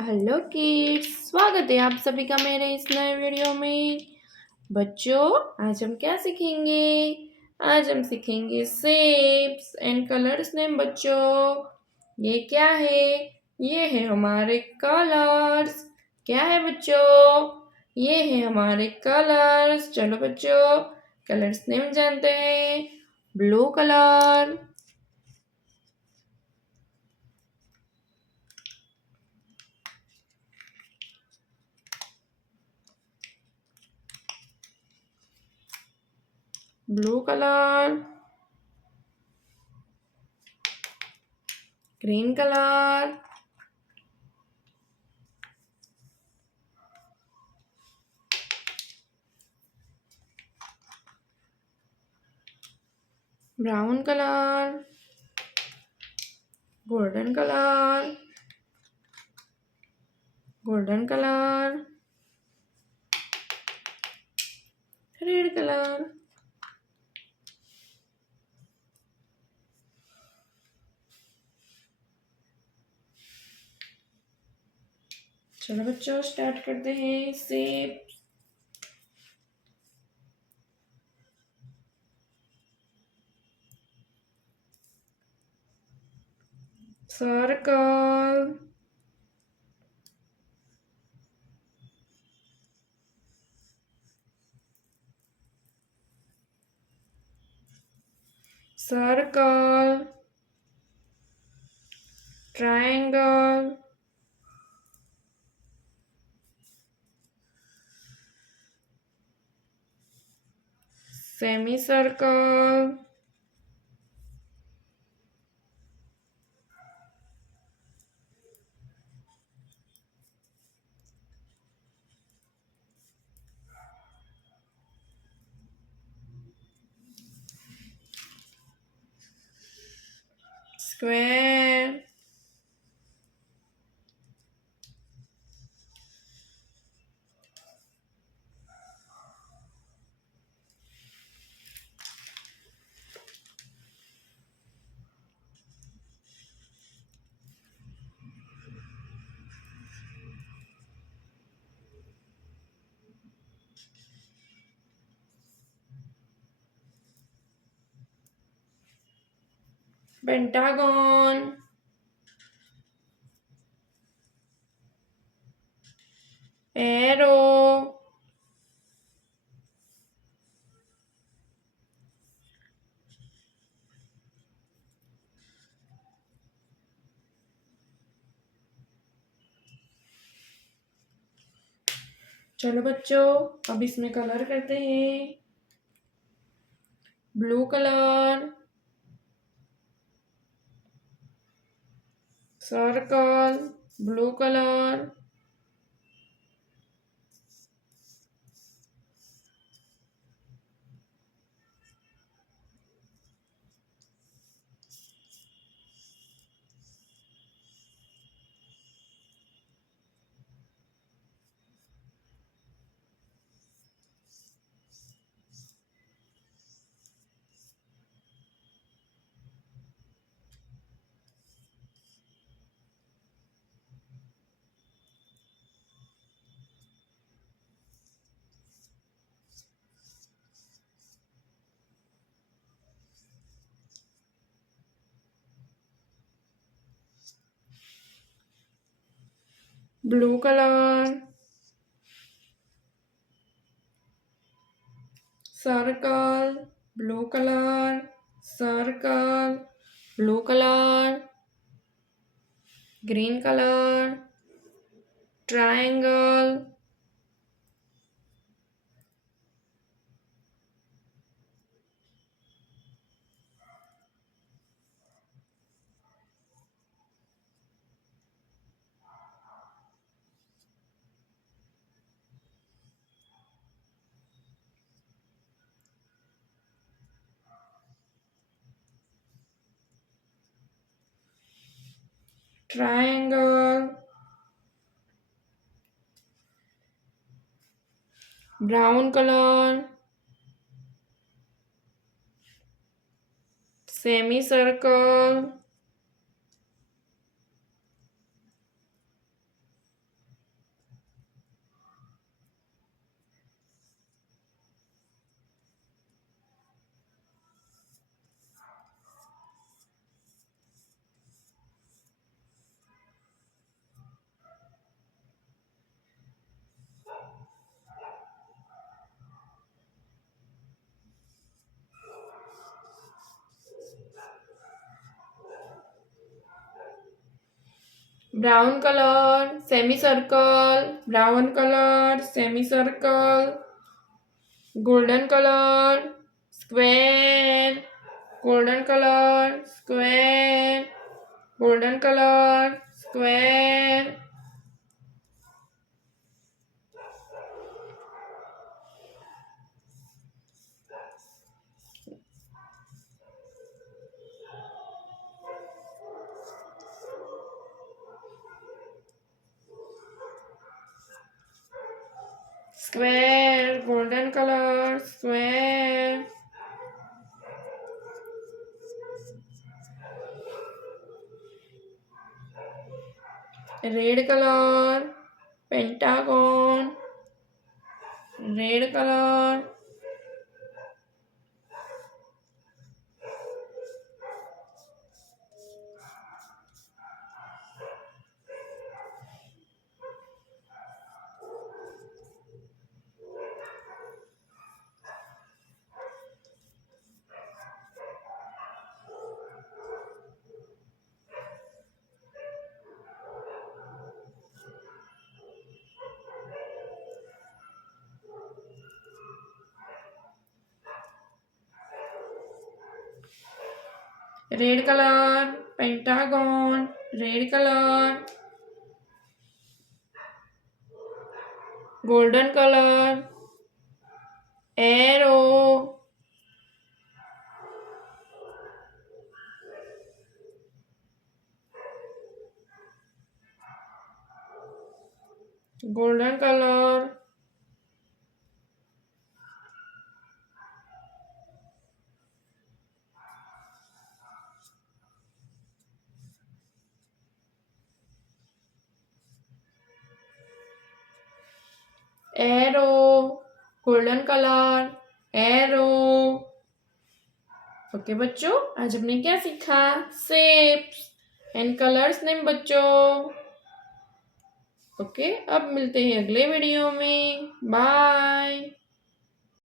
Hello kids, स्वागत है आप सभी का मेरे इस नए वीडियो में। बच्चों, आज हम क्या सीखेंगे? आज हम सीखेंगे शेप्स एंड कलर्स नेम। बच्चों, ये क्या है? ये है हमारे कलर्स। क्या है बच्चों? ये है हमारे कलर्स। चलो बच्चों, कलर्स नेम जानते हैं। Blue colour, blue colour, green colour, brown colour, golden colour, golden colour, red colour. चलो बच्चों, स्टार्ट करते हैं shape. Circle, circle, triangle, semi circle, square, pentagon, arrow, चलो बच्चों, अब इसमें कलर करते हैं। Blue colour, circle, blue colour, blue colour, circle, blue colour, circle, blue colour, green colour, triangle, triangle, brown color, semicircle, brown color, semicircle, brown color, semicircle, golden color, square, golden color, square, golden color, square. Square, golden color, square. Red color, pentagon, red color. Red color, pentagon, red color, golden color, arrow, golden color, arrow, golden color, arrow. Okay बच्चों, आज हमने क्या सीखा? Shapes and colours name बच्चों। Okay, अब मिलते हैं अगले वीडियो में। बाय।